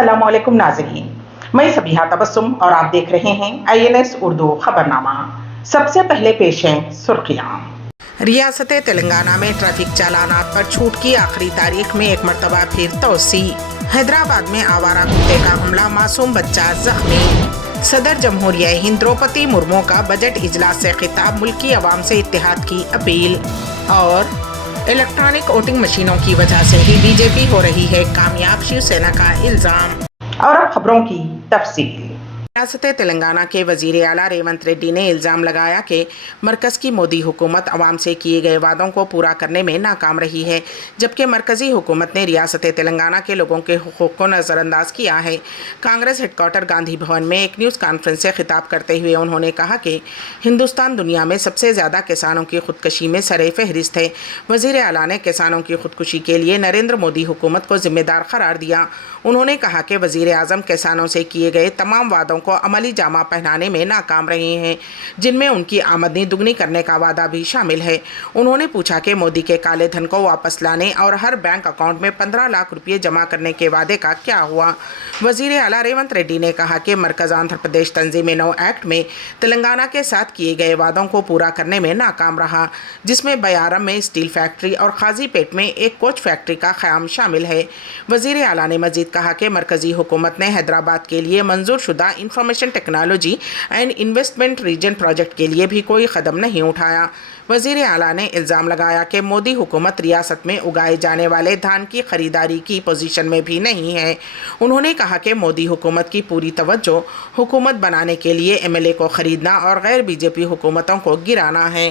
अस्सलाम वालेकुम नाज़रीन, मैं सबिहा तबस्सुम और आप देख रहे हैं INS उर्दू खबरनामा। सबसे पहले पेश हैं सुर्खियां। रियासत तेलंगाना में ट्रैफिक चालानात पर छूट की आखिरी तारीख में एक मरतबा फिर तोसी। हैदराबाद में आवारा कुत्ते का हमला, मासूम बच्चा जख्मी। सदर जमहूरिया हिंद द्रौपदी मुर्मू का बजट इजलास से खिताब, मुल्की अवाम से इत्तेहाद की अपील। और इलेक्ट्रॉनिक वोटिंग मशीनों की वजह से ही बीजेपी हो रही है कामयाब, शिवसेना का इल्जाम। और अब खबरों की तफसील। रियासत तेलंगाना के वजीर आला रेवंत रेड्डी ने इल्ज़ाम लगाया कि मरकज़ की मोदी हुकूमत अवाम से किए गए वादों को पूरा करने में नाकाम रही है, जबकि मरकज़ी हुकूमत ने रियासत तेलंगाना के लोगों के हुकूक़ को नज़रअंदाज किया है। कांग्रेस हेडक्वार्टर गांधी भवन में एक न्यूज़ कॉन्फ्रेंस से खिताब करते हुए उन्होंने कहा कि हिंदुस्तान दुनिया में सबसे ज़्यादा किसानों की खुदकुशी में सरे फहरिस्त है। वज़ीर आला ने किसानों की खुदकुशी के लिए नरेंद्र मोदी हुकूमत को जिम्मेदार करार दिया। उन्होंने कहा कि वज़ीर आज़म किसानों से किए गए तमाम वादों को अमली जामा पहनाने में नाकाम रहे हैं, जिनमें उनकी आमदनी दुगनी करने का वादा भी शामिल है। उन्होंने पूछा कि मोदी के काले धन को वापस लाने और हर बैंक अकाउंट में 15 लाख रुपये जमा करने के वादे का क्या हुआ। वज़ीर आला रेवंत रेड्डी ने कहा कि मरकज़ आंध्र प्रदेश तंजीम-ए-नौ एक्ट में तेलंगाना के साथ किए गए वादों को पूरा करने में नाकाम रहा, जिसमें बयारम में स्टील फैक्ट्री और खाजीपेट में एक कोच फैक्ट्री का क़याम शामिल है। वज़ीर आला ने मजीद कहा कि मरकज़ी हुकूमत ने हैदराबाद के लिए मंजूर शुदा information technology and investment region project के लिए भी कोई कदम नहीं उठाया। वज़ीर आला ने इल्ज़ाम लगाया कि मोदी हुकूमत रियासत में उगाए जाने वाले धान की खरीदारी की पोजीशन में भी नहीं है। उन्होंने कहा कि मोदी हुकूमत की पूरी तवज्जो हुकूमत बनाने के लिए MLA को ख़रीदना और गैर BJP हुकूमतों को गिराना है।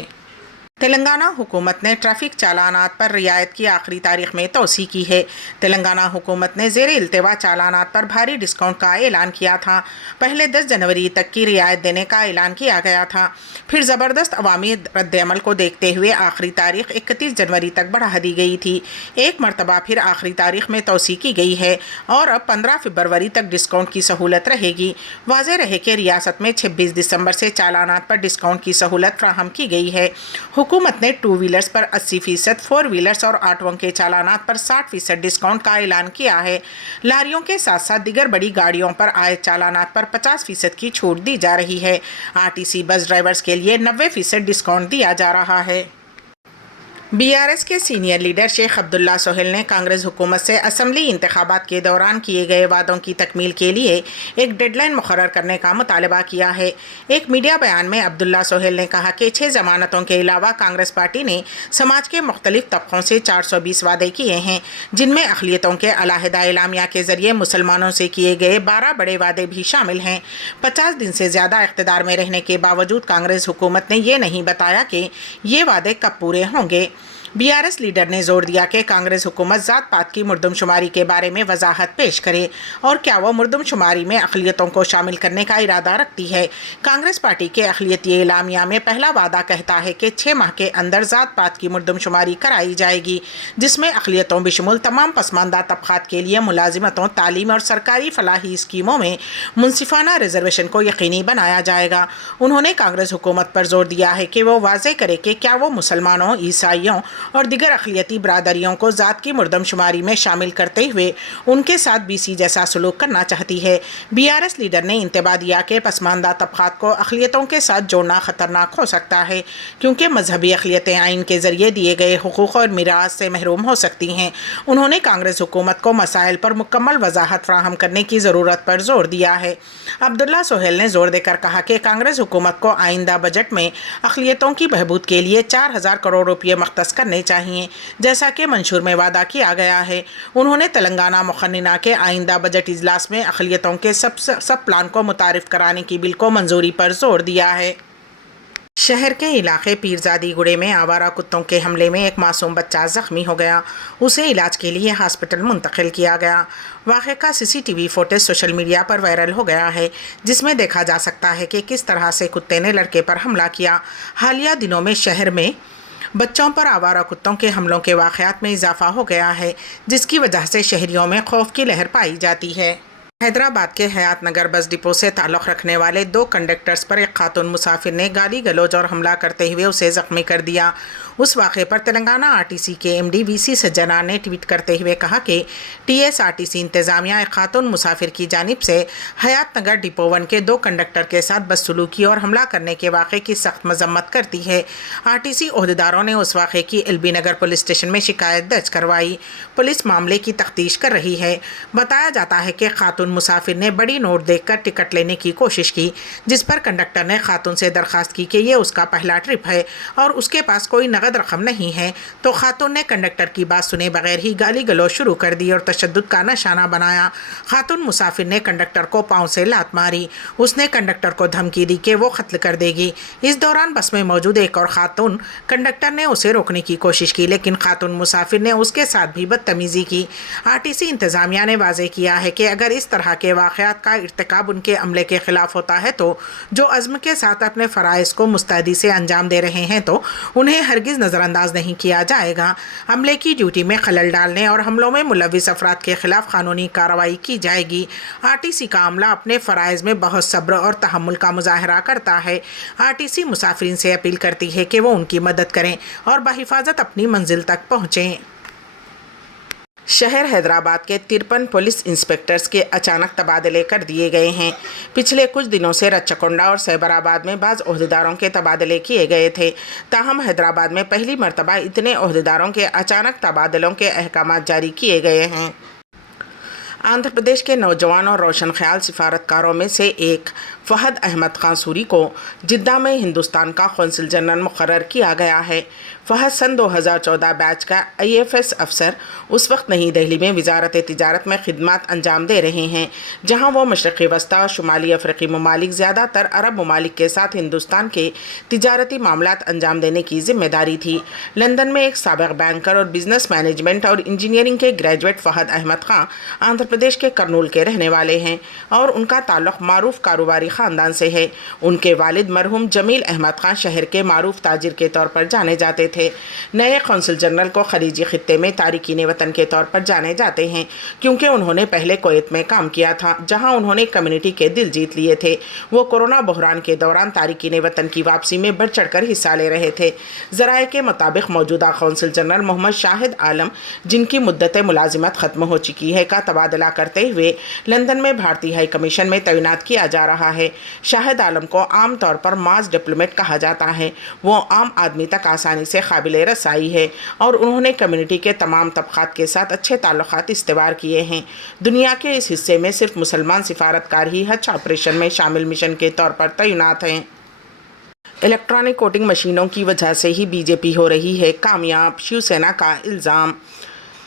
तेलंगाना हुकूमत ने ट्रैफिक चालानात पर रियायत की आखिरी तारीख में तोसी की है। तेलंगाना हुकूमत ने ज़ेरे इल्तिवा चालानात पर भारी डिस्काउंट का ऐलान किया था। पहले 10 जनवरी तक की रियायत देने का ऐलान किया गया था, फिर ज़बरदस्त अवामी रद्द-ए-अमल को देखते हुए आखिरी तारीख 31 जनवरी तक बढ़ा दी गई थी। एक मरतबा फिर आखिरी तारीख में तोसी की गई है और अब 15 फरवरी तक डिस्काउंट की सहूलत रहेगी। वाज़ेह रहे कि रियासत में 26 दिसंबर से चालानात पर डिस्काउंट की सहूलत फ्राहम की गई है। हुकूमत ने 2 व्हीलर्स पर 80%, 4 व्हीलर्स और ऑटोओं के चालानात पर 60% डिस्काउंट का ऐलान किया है। लारियों के साथ साथ दीगर बड़ी गाड़ियों पर आए चालानात पर 50% की छूट दी जा रही है। RTC बस ड्राइवर्स के लिए 90% डिस्काउंट दिया जा रहा है। BRS के सीनियर लीडर शेख अब्दुल्ला सोहेल ने कांग्रेस हुकूमत से असम्बली इंतखाबात के दौरान किए गए वादों की तकमील के लिए एक डेडलाइन मुकर्रर करने का मुतालबा किया है। एक मीडिया बयान में अब्दुल्ला सोहेल ने कहा कि 6 जमानतों के अलावा कांग्रेस पार्टी ने समाज के मुख्तलिफ तबकों से 420 वादे किए हैं, जिनमें अक़लियतों के अलहदा एलामिया के ज़रिए मुसलमानों से किए गए 12 बड़े वादे भी शामिल हैं। 50 दिन से ज़्यादा इक़्तिदार में रहने के बावजूद कांग्रेस हुकूमत ने ये नहीं बताया कि ये वादे कब पूरे होंगे। BRS लीडर ने जोर दिया कि कांग्रेस हुकूमत ज़ात पात की मुर्दमशुमारी के बारे में वजाहत पेश करे और क्या वो मुर्दमशुमारी में अक़लियतों को शामिल करने का इरादा रखती है। कांग्रेस पार्टी के अक़लियती एलामिया में पहला वादा कहता है कि 6 माह के अंदर ज़ात पात की मुर्दमशुमारी कराई जाएगी, जिसमें अक़लियतों बशमूल तमाम पसमानदा तबक़ात के लिए मुलाजिमतों, तालीम और सरकारी फलाही स्कीमों में मुनसिफाना रिजर्वेशन को यकीनी बनाया जाएगा। उन्होंने कांग्रेस हुकूमत पर जोर दिया है कि वो वाज़े करे कि क्या वो मुसलमानों, ईसाइयों और दिगर अक़लियती बरादरियों को ज़ात की मुर्दमशुमारी में शामिल करते हुए उनके साथ BC जैसा सलूक करना चाहती है। BRS लीडर ने इंतबा दिया कि पसमानदा तबक़ात को अक़लियतों के साथ जोड़ना ख़तरनाक हो सकता है, क्योंकि मजहबी अक़लियतें आइन के ज़रिए दिए गए हुकूक़ और मिरास से महरूम हो सकती हैं। उन्होंने कांग्रेस हुकूमत को मसाइल पर मुकम्मल वजाहत फ़राहम करने की ज़रूरत पर जोर दिया है। अब्दुल्ला सोहेल ने जोर देकर कहा कि कांग्रेस हुकूमत को आइंदा बजट में अक़लियतों की बहबूद के लिए 4000 करोड़ रुपये मख्तस करने चाहिए, जैसा कि मंशूर में वादा किया गया है। उन्होंने तेलंगाना मुखन्निना के आइंदा बजट इजलास में अक़लियतों के सब प्लान को मुतारिफ कराने की बिल को मंजूरी पर जोर दिया है। शहर के इलाके पीरजादी गुड़े में आवारा कुत्तों के हमले में एक मासूम बच्चा ज़ख्मी हो गया। उसे इलाज के लिए हॉस्पिटल मुंतकिल किया गया। वाक़े का CCTV फुटेज सोशल मीडिया पर वायरल हो गया है, जिसमें देखा जा सकता है कि किस तरह से कुत्ते ने लड़के पर हमला किया। हालिया दिनों में शहर में बच्चों पर आवारा कुत्तों के हमलों के वाक़यात में इजाफा हो गया है, जिसकी वजह से शहरियों में खौफ की लहर पाई जाती है। हैदराबाद के हयात नगर बस डिपो से ताल्लुक़ रखने वाले 2 कंडक्टर्स पर एक खातून मुसाफिर ने गाली गलौज और हमला करते हुए उसे ज़ख्मी कर दिया। उस वाक़े पर तेलंगाना आरटीसी के एमडी वीसी सज्जना ने ट्वीट करते हुए कहा कि टीएसआरटीसी इंतज़ामिया एक खातून मुसाफिर की जानिब से हयात नगर डिपो 1 के 2 कंडक्टर के साथ बदसलूकी और हमला करने के वाक़े की सख्त मजम्मत करती है। आरटीसी ओहदेदारों ने उस वाक़े की एलबी नगर पुलिस स्टेशन में शिकायत दर्ज करवाई। पुलिस मामले की तफ्तीश कर रही है। बताया जाता है कि खातून मुसाफिर ने बड़ी नोट देखकर टिकट लेने की कोशिश की, जिस पर कंडक्टर ने खातून से दरखास्त की कि ये उसका पहला ट्रिप है और उसके पास कोई नगद रकम नहीं है, तो खातून ने कंडक्टर की बात सुने बगैर ही गाली गलौज शुरू कर दी और तशद्दुद का निशाना बनाया। खातून मुसाफिर ने कंडक्टर को पाँव से लात मारी। उसने कंडक्टर को धमकी दी कि वो कत्ल कर देगी। इस दौरान बस में मौजूद एक और खातून कंडक्टर ने उसे रोकने की कोशिश की, लेकिन खातून मुसाफिर ने उसके साथ भी बदतमीजी की। आरटीसी इंतज़ामिया ने वाज़ेह किया है कि अगर इस तरह के वाक़यात का इर्तिकाब उनके अमले के ख़िलाफ़ होता है, तो जो अज़्म के साथ अपने फ़राइज़ को मुस्तैदी से अंजाम दे रहे हैं, तो उन्हें हरगिज़ नज़रअंदाज नहीं किया जाएगा। अमले की ड्यूटी में खलल डालने और हमलों में मुलव्विस अफराद के ख़िलाफ़ क़ानूनी कार्रवाई की जाएगी। आरटीसी का अमला अपने फ़राइज़ में बहुत सब्र और तहम्मुल का मुज़ाहरा करता है। आरटीसी मुसाफिरीन से अपील करती है कि वो उनकी मदद करें और बहिफाजत अपनी मंजिल तक पहुँचें। शहर हैदराबाद के 53 पुलिस इंस्पेक्टर्स के अचानक तबादले कर दिए गए हैं। पिछले कुछ दिनों से रच्चकोंडा और सैबराबाद में बाज़ ओहदेदारों के तबादले किए गए थे। ताहम हैदराबाद में पहली मरतबा इतने ओहदेदारों के अचानक तबादलों के अहकामात जारी किए गए हैं। आंध्र प्रदेश के नौजवान और रोशन ख्याल सिफारतकारों में से एक फ़हद अहमद क़ासूरी को जिद्दा में हिंदुस्तान का कौंसिल जनरल मुक़र्रर किया गया है। फ़हद सन 2014 बैच का IFS अफसर उस वक्त नई दिल्ली में वजारत तिजारत में खिदमत अंजाम दे रहे हैं, जहां वो मशरक़ी वस्ता और शुमाली अफ्रीकी ममालिक, ज़्यादातर अरब ममालिक के साथ हिंदुस्तान के तिजारती मामलात अंजाम देने की ज़िम्मेदारी थी। लंदन में एक साबिक़ बैंकर और बिजनेस मैनेजमेंट और इंजीनियरिंग के ग्रेजुएट फ़हद अहमद खां आंध्र प्रदेश के करनूल के रहने वाले हैं और उनका ताल्लुक़ मारूफ कारोबारी ख़ानदान से है। उनके वालिद मरहूम जमील अहमद खां शहर के मारूफ ताजिर के तौर पर जाने जाते थे। नए कौंसिल जनरल को खलीजी खित्ते में तारिकीन वतन के तौर पर जाने जाते हैं, क्योंकि उन्होंने पहले कुवैत में काम किया था, जहां उन्होंने कम्युनिटी के दिल जीत लिए थे। वो कोरोना बहरान के दौरान तारिकीन वतन की वापसी में बढ़ चढ़कर हिस्सा ले रहे थे। ज़राए के मुताबिक मौजूदा कौंसिल जनरल मोहम्मद शाहिद आलम, जिनकी मुद्दत मुलाजिमत ख़त्म हो चुकी है, का तबादला करते हुए लंदन में भारतीय हाई कमीशन में तैनात किया जा रहा है। शाहिद आलम को आम तौर पर मास डिप्लोमेट कहा जाता है। वो आम आदमी तक आसानी से काबिल रसाई है और उन्होंने कम्युनिटी के तमाम तबक़ात के साथ अच्छे ताल्लुक़ात इस्तेवार किए हैं। दुनिया के इस हिस्से में सिर्फ मुसलमान सिफारतकार ही हज ऑपरेशन में शामिल मिशन के तौर पर तैनात हैं। इलेक्ट्रॉनिक वोटिंग मशीनों की वजह से ही बीजेपी हो रही है कामयाब, शिवसेना का इल्ज़ाम।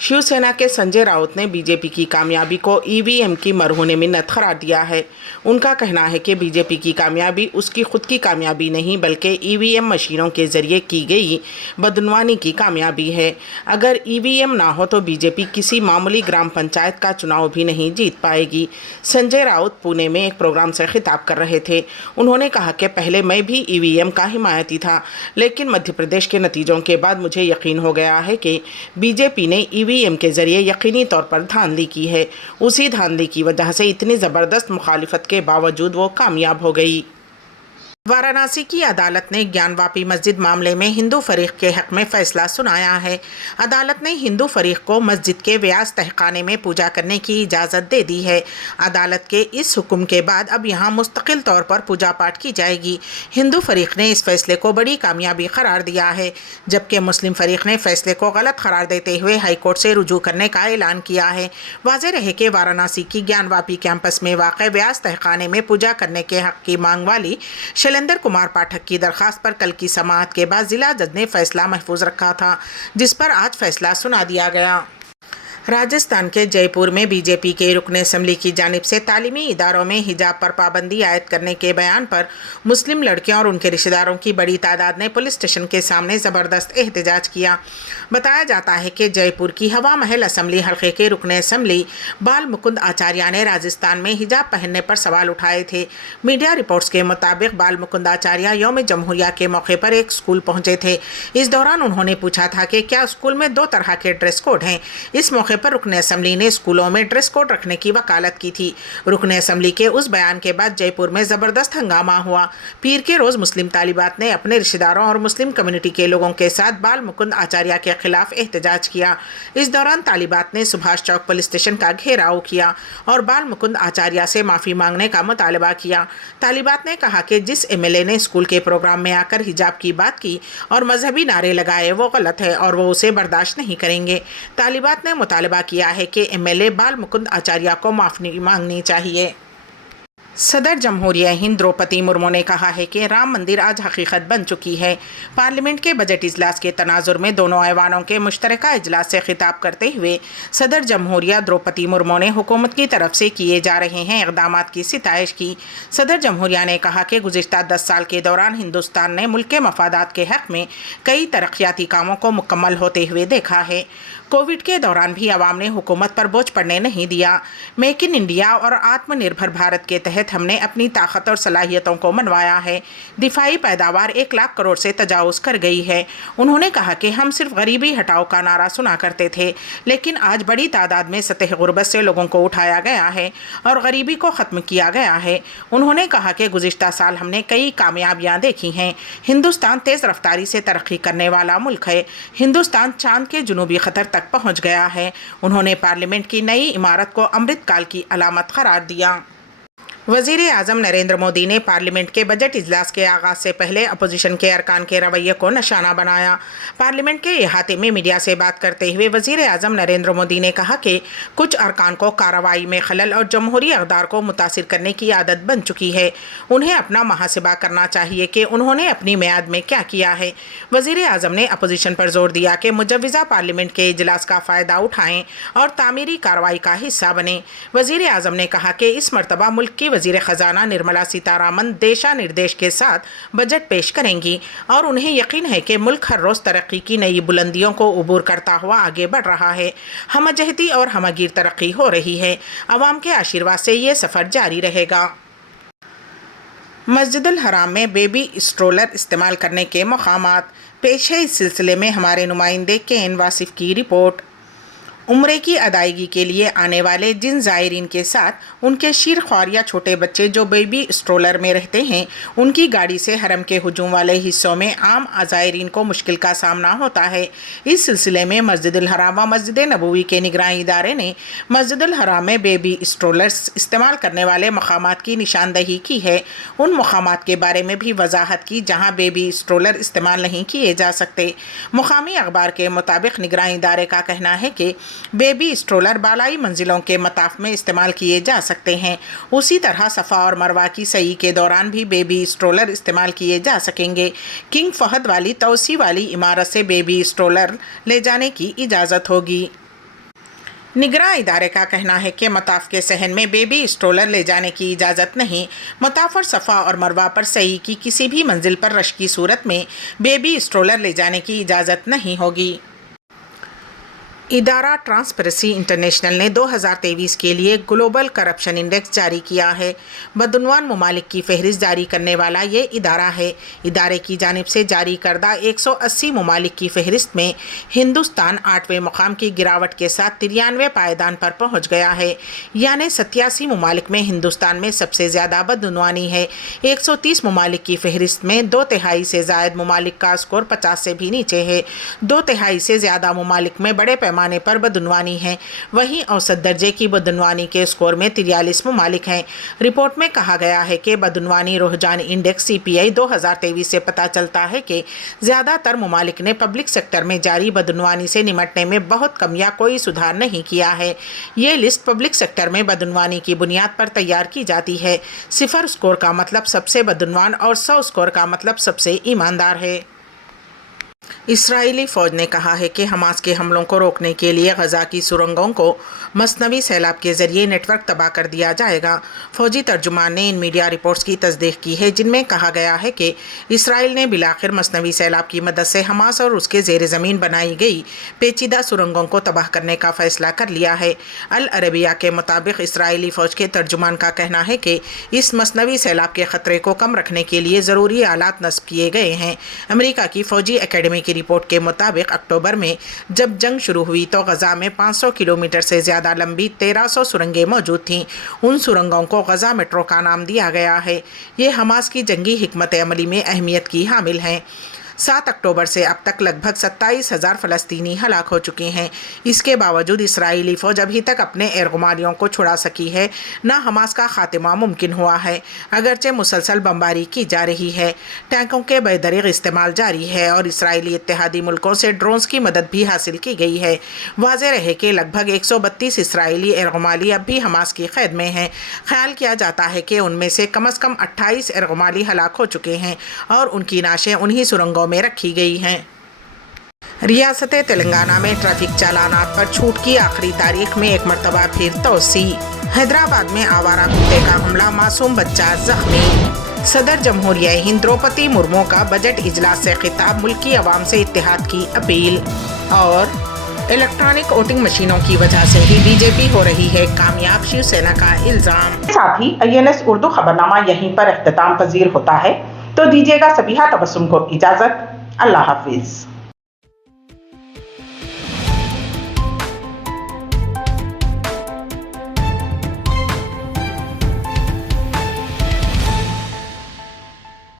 शिवसेना के संजय राउत ने बीजेपी की कामयाबी को ईवीएम की मरहून मिन्नत करार दिया है। उनका कहना है कि बीजेपी की कामयाबी उसकी खुद की कामयाबी नहीं, बल्कि ईवीएम मशीनों के ज़रिए की गई बदनवानी की कामयाबी है। अगर ईवीएम ना हो तो बीजेपी किसी मामूली ग्राम पंचायत का चुनाव भी नहीं जीत पाएगी। संजय राउत पुणे में एक प्रोग्राम से खिताब कर रहे थे। उन्होंने कहा कि पहले मैं भी ईवीएम का हिमायती था, लेकिन मध्य प्रदेश के नतीजों के बाद मुझे यकीन हो गया है कि बीजेपी ने ईवीएम के जरिए यकीनी तौर पर धांधली की है। उसी धांधली की वजह से इतनी ज़बरदस्त मुखालिफत के बावजूद वो कामयाब हो गई। वाराणसी की अदालत ने ज्ञानवापी मस्जिद मामले में हिंदू फरीक के हक़ में फ़ैसला सुनाया है। अदालत ने हिंदू फरीक को मस्जिद के व्यास तहखाने में पूजा करने की इजाज़त दे दी है। अदालत के इस हुक्म के बाद अब यहाँ मुस्तकिल तौर पर पूजा पाठ की जाएगी। हिंदू फरीक ने इस फैसले को बड़ी कामयाबी करार दिया है, जबकि मुस्लिम फरीक ने फैसले को गलत करार देते हुए हाईकोर्ट से रुजू करने का ऐलान किया है। वाज़ेह रहे कि वाराणसी की ज्ञानवापी कैंपस में वाक़ व्यास तहखाने में पूजा करने के हक़ की मांग वाली शैलेंद्र कुमार पाठक की दरखास्त पर कल की समाअत के बाद जिला जज ने फैसला महफूज रखा था, जिस पर आज फैसला सुना दिया गया। राजस्थान के जयपुर में बीजेपी के रुकन असम्बली की जानिब से तालीमी इदारों में हिजाब पर पाबंदी आयद करने के बयान पर मुस्लिम लड़कियों और उनके रिश्तेदारों की बड़ी तादाद ने पुलिस स्टेशन के सामने ज़बरदस्त एहतजाज किया। बताया जाता है कि जयपुर की हवा महल असम्बली हल्के के रुकन असम्बली बाल मुकुंद आचार्य ने राजस्थान में हिजाब पहनने पर सवाल उठाए थे। मीडिया रिपोर्ट्स के मुताबिक बाल मुकुंद आचार्य यौम जमहूरिया के मौके पर एक स्कूल पहुँचे थे। इस दौरान उन्होंने पूछा था कि क्या स्कूल में 2 तरह के ड्रेस कोड हैं। इस मौके موقع پر رکن اسمبلی نے اسکولوں میں ڈریس کوڈ رکھنے کی وکالت کی تھی۔ رکن اسمبلی کے اس بیان کے بعد جے پور میں زبردست ہنگامہ ہوا۔ پیر کے روز مسلم طالبات نے اپنے رشتہ داروں اور مسلم کمیونٹی کے لوگوں کے ساتھ بال مکند آچاریہ کے خلاف احتجاج کیا۔ اس دوران طالبات نے سبھاش چوک پولیس اسٹیشن کا گھیراؤ کیا اور بال مکند آچاریہ سے معافی مانگنے کا مطالبہ کیا۔ طالبات نے کہا کہ جس ایم ایل اے نے اسکول کے پروگرام میں آ کر حجاب کی بات کی اور مذہبی نعرے لگائے وہ غلط ہے اور وہ اسے برداشت نہیں کریں گے۔ طالبات نے مطالبہ کیا ہے کہ ایم ایل اے بال مکند آچاریہ کو معافی مانگنی چاہیے۔ صدر جمہوریہ ہند دروپدی مرمو نے کہا ہے کہ رام مندر آج حقیقت بن چکی ہے۔ پارلیمنٹ کے بجٹ اجلاس کے تناظر میں دونوں ایوانوں کے مشترکہ اجلاس سے خطاب کرتے ہوئے صدر جمہوریہ دروپدی مرمو نے حکومت کی طرف سے کیے جا رہے ہیں اقدامات کی ستائش کی۔ صدر جمہوریہ نے کہا کہ گزشتہ 10 سال کے دوران ہندوستان نے ملک کے مفادات کے حق میں کئی ترقیاتی کاموں کو مکمل ہوتے ہوئے دیکھا ہے۔ کووڈ کے دوران بھی عوام نے حکومت پر بوجھ پڑنے نہیں دیا۔ میک ان انڈیا اور آتم نربھر بھارت کے تحت ہم نے اپنی طاقت اور صلاحیتوں کو منوایا ہے۔ دفاعی پیداوار 1 لاکھ کروڑ سے تجاوز کر گئی ہے۔ انہوں نے کہا کہ ہم صرف غریبی ہٹاؤ کا نعرہ سنا کرتے تھے، لیکن آج بڑی تعداد میں سطح غربت سے لوگوں کو اٹھایا گیا ہے اور غریبی کو ختم کیا گیا ہے۔ انہوں نے کہا کہ گزشتہ سال ہم نے کئی کامیابیاں دیکھی ہیں۔ ہندوستان تیز رفتاری سے ترقی کرنے والا ملک ہے۔ ہندوستان چاند کے جنوبی خطر تک پہنچ گیا ہے۔ انہوں نے پارلیمنٹ کی نئی عمارت کو امرت کال کی علامت قرار دیا۔ وزیر اعظم نریندر مودی نے پارلیمنٹ کے بجٹ اجلاس کے آغاز سے پہلے اپوزیشن کے ارکان کے رویے کو نشانہ بنایا۔ پارلیمنٹ کے احاطے میں میڈیا سے بات کرتے ہوئے وزیر اعظم نریندر مودی نے کہا کہ کچھ ارکان کو کارروائی میں خلل اور جمہوری اقدار کو متاثر کرنے کی عادت بن چکی ہے۔ انہیں اپنا محاسبہ کرنا چاہیے کہ انہوں نے اپنی میعاد میں کیا کیا ہے۔ وزیر اعظم نے اپوزیشن پر زور دیا کہ مجوزہ پارلیمنٹ کے اجلاس کا فائدہ اٹھائیں اور تعمیری کارروائی کا حصہ بنیں۔ وزیر اعظم نے کہا کہ اس مرتبہ ملک کی وزیر خزانہ نرملا سیتارمن دیشا نردیش کے ساتھ بجٹ پیش کریں گی اور انہیں یقین ہے کہ ملک ہر روز ترقی کی نئی بلندیوں کو عبور کرتا ہوا آگے بڑھ رہا ہے۔ ہمہ جہتی اور ہمہ گیر ترقی ہو رہی ہے۔ عوام کے آشیرواد سے یہ سفر جاری رہے گا۔ مسجد الحرام میں بیبی اسٹرولر استعمال کرنے کے مقامات پیش ہے۔ اس سلسلے میں ہمارے نمائندے کین واصف کی رپورٹ۔ عمرے کی ادائیگی کے لیے آنے والے جن زائرین کے ساتھ ان کے شیر خوار یا چھوٹے بچے جو بیبی اسٹرولر میں رہتے ہیں، ان کی گاڑی سے حرم کے ہجوم والے حصوں میں عام زائرین کو مشکل کا سامنا ہوتا ہے۔ اس سلسلے میں مسجد الحرام و مسجد نبوی کے نگرانی ادارے نے مسجد الحرام میں بیبی اسٹرولرز استعمال کرنے والے مقامات کی نشاندہی کی ہے۔ ان مقامات کے بارے میں بھی وضاحت کی جہاں بیبی اسٹرولر استعمال نہیں کیے جا سکتے۔ مقامی اخبار کے مطابق نگرانی ادارے کا کہنا ہے کہ بیبی اسٹرولر بالائی منزلوں کے مطاف میں استعمال کیے جا سکتے ہیں۔ اسی طرح صفا اور مروہ کی سعی کے دوران بھی بیبی اسٹرولر استعمال کیے جا سکیں گے۔ کنگ فہد والی توسیع والی عمارت سے بیبی اسٹرولر لے جانے کی اجازت ہوگی۔ نگراں ادارے کا کہنا ہے کہ مطاف کے صحن میں بیبی اسٹرولر لے جانے کی اجازت نہیں۔ مطاف اور صفا اور مروہ پر سعی کی کسی بھی منزل پر رش کی صورت میں بیبی اسٹرولر لے جانے کی اجازت نہیں ہوگی۔ ادارہ ٹرانسپیرنسی انٹرنیشنل نے 2023 کے لیے گلوبل کرپشن انڈیکس جاری کیا ہے۔ بدعنوان ممالک کی فہرست جاری کرنے والا یہ ادارہ ہے۔ ادارے کی جانب سے جاری کردہ 180 ممالک کی فہرست میں ہندوستان 8ویں مقام کی گراوٹ کے ساتھ 93ویں پائیدان پر پہنچ گیا ہے، یعنی 87 ممالک میں ہندوستان میں سب سے زیادہ بدعنوانی ہے۔ 130 ممالک کی فہرست میں 2/3 سے زائد ممالک کا اسکور 50 سے بھی نیچے ہے۔ 2/3 سے زیادہ ممالک میں بڑے پیمانے پر بدعنوانی ہے، وہیں اوسط درجے کی بدعنوانی کے اسکور میں 43 ممالک ہیں۔ رپورٹ میں کہا گیا ہے کہ بدعنوانی رجحان انڈیکس CPI 2023 سے پتہ چلتا ہے کہ زیادہ تر ممالک نے پبلک سیکٹر میں جاری بدعنوانی سے نمٹنے میں بہت کم یا کوئی سدھار نہیں کیا ہے۔ یہ لسٹ پبلک سیکٹر میں بدعنوانی کی بنیاد پر تیار کی جاتی ہے۔ 0 اسکور کا مطلب سب سے بدعنوان اور 100 اسکور کا مطلب سب سے ایماندار ہے۔ اسرائیلی فوج نے کہا ہے کہ حماس کے حملوں کو روکنے کے لیے غزہ کی سرنگوں کو مصنوعی سیلاب کے ذریعے نیٹ ورک تباہ کر دیا جائے گا۔ فوجی ترجمان نے ان میڈیا رپورٹس کی تصدیق کی ہے جن میں کہا گیا ہے کہ اسرائیل نے بالآخر مصنوعی سیلاب کی مدد سے حماس اور اس کے زیر زمین بنائی گئی پیچیدہ سرنگوں کو تباہ کرنے کا فیصلہ کر لیا ہے۔ العربیہ کے مطابق اسرائیلی فوج کے ترجمان کا کہنا ہے کہ اس مصنوعی سیلاب کے خطرے کو کم رکھنے کے لیے ضروری آلات نصب کیے گئے ہیں۔ امریکہ کی فوجی اکیڈمی محکمے کی رپورٹ کے مطابق اکتوبر میں جب جنگ شروع ہوئی تو غزہ میں 500 کلومیٹر سے زیادہ لمبی 1300 سرنگیں موجود تھیں۔ ان سرنگوں کو غزہ میٹرو کا نام دیا گیا ہے۔ یہ حماس کی جنگی حکمت عملی میں اہمیت کی حامل ہیں۔ 7 اکتوبر سے اب تک لگ بھگ 27,000 فلسطینی ہلاک ہو چکے ہیں۔ اس کے باوجود اسرائیلی فوج ابھی تک اپنے ایرغمالیوں کو چھڑا سکی ہے، نہ حماس کا خاتمہ ممکن ہوا ہے، اگرچہ مسلسل بمباری کی جا رہی ہے۔ ٹینکوں کے بے دریغ استعمال جاری ہے اور اسرائیلی اتحادی ملکوں سے ڈرونز کی مدد بھی حاصل کی گئی ہے۔ واضح رہے کہ لگ بھگ 132 اسرائیلی ایرغمالی اب بھی حماس کی قید میں ہیں۔ خیال کیا جاتا ہے کہ ان میں سے کم 28 ایرغمالی ہلاک ہو چکے ہیں اور ان کی نعشیں انہی سرنگوں میں رکھی گئی ہیں۔ ریاست تلنگانہ میں ٹریفک چالانات پر چھوٹ کی آخری تاریخ میں ایک مرتبہ پھر توسیع۔ حیدرآباد میں آوارہ کتے کا حملہ، معصوم بچہ زخمی۔ صدر جمہوریہ ہند دروپدی مرمو کا بجٹ اجلاس سے خطاب، ملکی عوام سے اتحاد کی اپیل۔ اور الیکٹرانک ووٹنگ مشینوں کی وجہ سے ہی بی جے پی ہو رہی ہے کامیاب، شیو سینا کا الزام۔ ساتھ ہی INS اردو خبرنامہ یہیں پر اختتام پذیر ہوتا ہے، تو دیجیے گا سبیحہ تبسم کو اجازت۔ اللہ حافظ۔